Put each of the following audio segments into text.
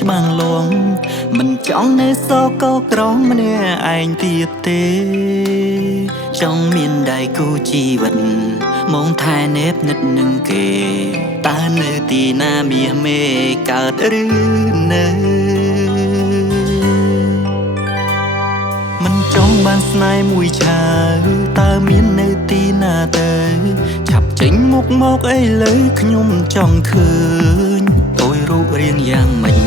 ច្បាំងលងមិនចង់នៅសកលក្រមម្នាក់ឯងទៀតទេចង់មានដៃគូជីវិតមកថែនេបនិតនឹងគេតើនៅទីណាមាសមេកើតឬនៅមិនចង់បានស្នេហ៍មួយឆាវតើមាននៅទីណាទៅឆាប់ចេញមុខមកអីលើខ្ញុំចង់ឃើញអូយរូបរាងយ៉ាងម៉េច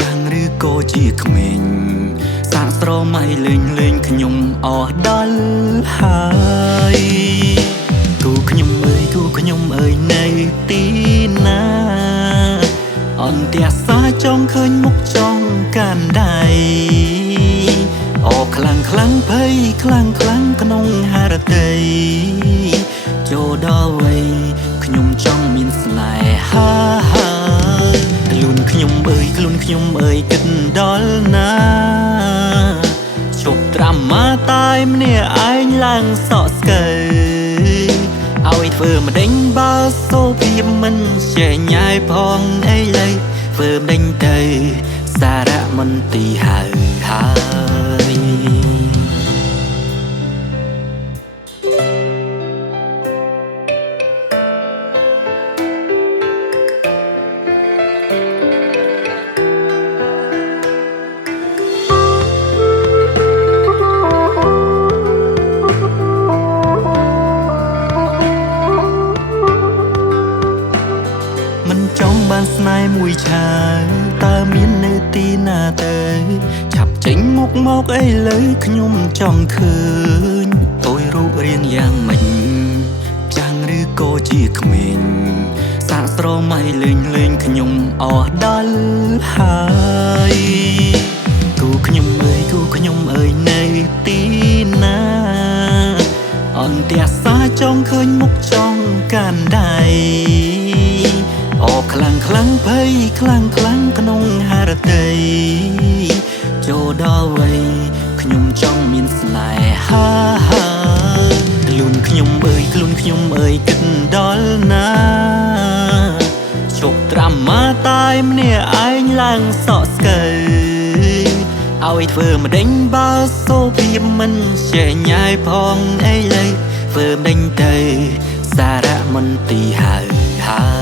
ចាំងឬក៏ជាក្មេងសាកស្រមៃលេងលេងខ្ញុំអស់ដល់ហើយគូខ្ញុំអើយគូខ្ញុំអើយនៅទីណាអន្តរសាចង់ឃើញមុខចង់កាន់ដៃអោខ្លាំងភ័យខ្លាំងក្នុងហារតីចូលដល់វ័យខ្ញុំចង់មានស្នេហាខ្លួនខ្ញុំអើយគិតដល់ណាជប់ត្រាំមកតែម្នាក់ឯងឡើងសក់ស្កើឲ្យធ្វើម្ដេញបើសូភាពមិនចេញញ៉ាយផងអីលើធ្វើម្ដេញទៅសារៈមន្ទីរហើយចង់បានស្នេហ៍មួយឆាវតើមាននៅទីណាទៅឆាប់ចេញមុខមកអីលើខ្ញុំចង់ឃើញអូយរូបរាងយ៉ាងម៉េចចាំងឬក៏ជាក្មេងសាកស្រមៃលេងខ្ញុំអស់ដល់ហើយគូខ្ញុំអើយនៅទីណាអន្តរសាចង់ឃើញមុខចង់កាន់ដៃអោខ្លាំងភ័យខ្លាំងក្នុងហារតីចូលដល់វ័យខ្ញុំចង់មានស្នេហាខ្លួនខ្ញុំអើយគិតដល់ណាជប់ត្រាំមកតែម្នាក់ឯងឡើងសក់ស្កើឲ្យធ្វើម្ដេញបើសូភាពមិនចេញញ៉ាយផងអីលើធ្វើម្ដេញទៅសារៈមន្ទីរហើយ